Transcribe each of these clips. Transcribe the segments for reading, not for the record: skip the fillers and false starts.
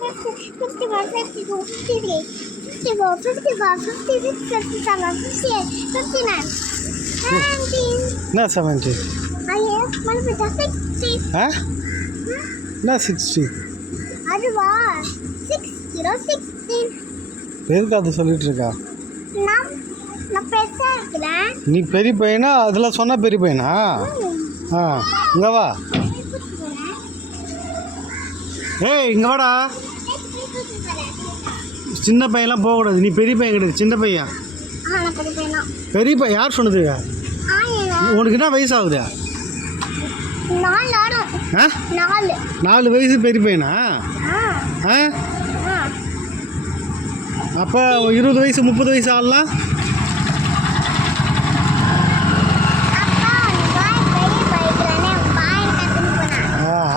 51, 52, 53, 54, 55, 56, 57, 58, 59, 70. என்ன 70? மணி 60. ஆ என்ன 60? அதுவா 6016. எதுக்கு அதை சொல்லிட்டு இருக்கா? நான் பெருசா இருக்கிறேன். நீ பெரிய பையனா? அதெல்லாம் சொன்னா பெரிய பையனா? ஆ இங்க வா. ஏய் இங்க வாடா. சின்ன பையன்லாம் போகக்கூடாது. நீ பெரிய பையன் கிடையாது, சின்ன பையன். பெரிய பையன் யார் சொன்னது? உனக்கு என்ன வயசு ஆகுது? 4 வயசு பெரிய பையனா? ஆ அப்போ 20 வயசு 30 வயசு ஆகலாம்.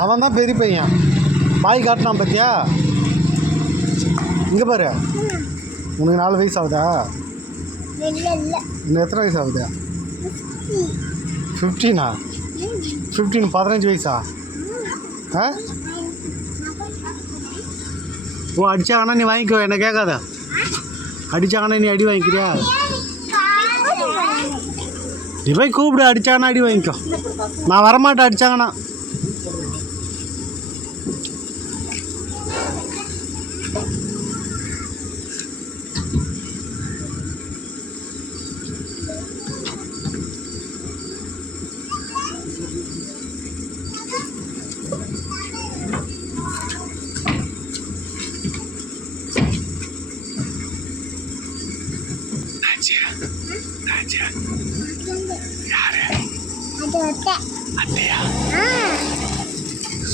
அவன் தான் பெரிய பையன். பாய் காட்டினான் பார்த்தியா? இங்கே பாரு, உனக்கு 4 வயசு ஆகுதா? இன்னும் எத்தனை வயசு ஆகுது? 15. 15 வயசா? ஆ ஓ, அடிச்சாங்கன்னா நீ வாங்கிக்கோ, என்ன கேட்காத. அடிச்சாங்கன்னா நீ அடி வாங்கிக்கிறியா? நீ போய் கூப்பிடு, அடிச்சாங்கன்னா அடி வாங்கிக்கோ. நான் வரமாட்டேன் அடிச்சாங்கன்னா.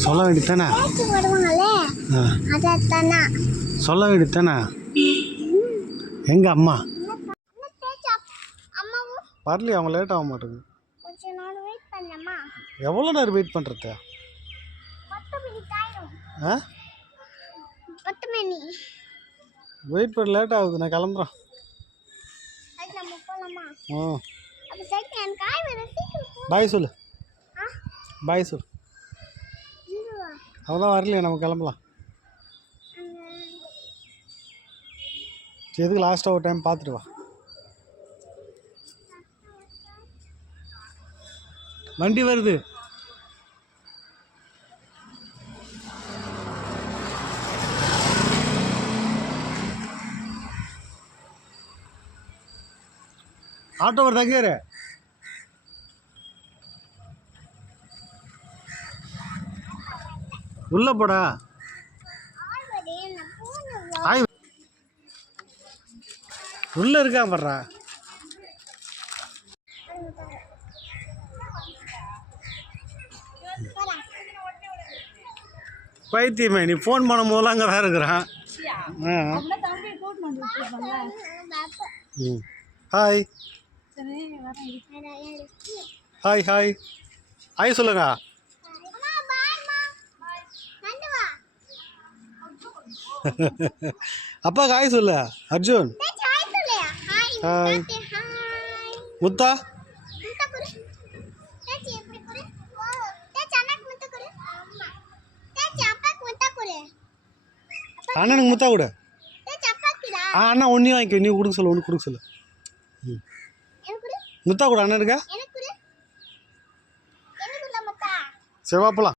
சொல்ல வேண்டியதானே? சொல்ல வேண்டியதானே? எங்க அம்மா வரலையே, அவங்க லேட் ஆக மாட்டேங்குது. எவ்வளோ நேரம் வெயிட் பண்ணுறது? ஆ வெயிட் பண்ண லேட் ஆகுது, நான் கிளம்புறேன். பாய் சொல்லு, பாய் சொல்லு. அவதான் வரலையே, நம்ம கிளம்பலாம். எதுக்கு லாஸ்ட்டாக ஒரு டைம் பார்த்துட்டு வா. வண்டி வருது. ஆட்டோ வருது, அங்கே உள்ள போடா. உள்ள இருக்கா பண்றா. பைத்தியமே, நீ ஃபோன் பண்ணும் போதெல்லாம் அங்கே தான் இருக்கிறான். ஹாய் ஹாய் ஹாய் ஹாய் சொல்லுங்க. அப்பா ஹாய் சொல்லு. அர்ஜுன் ஹாய். முத்தா அண்ணனுக்கு முத்தா கூட. அண்ணா ஒன்றையும் வாங்கிக்க, நீ கொடுக்க சொல்லு, ஒன்று கொடுக்க சொல்லு. முத்தா கூட அண்ணனுக்கா? சரி வா போலாம்.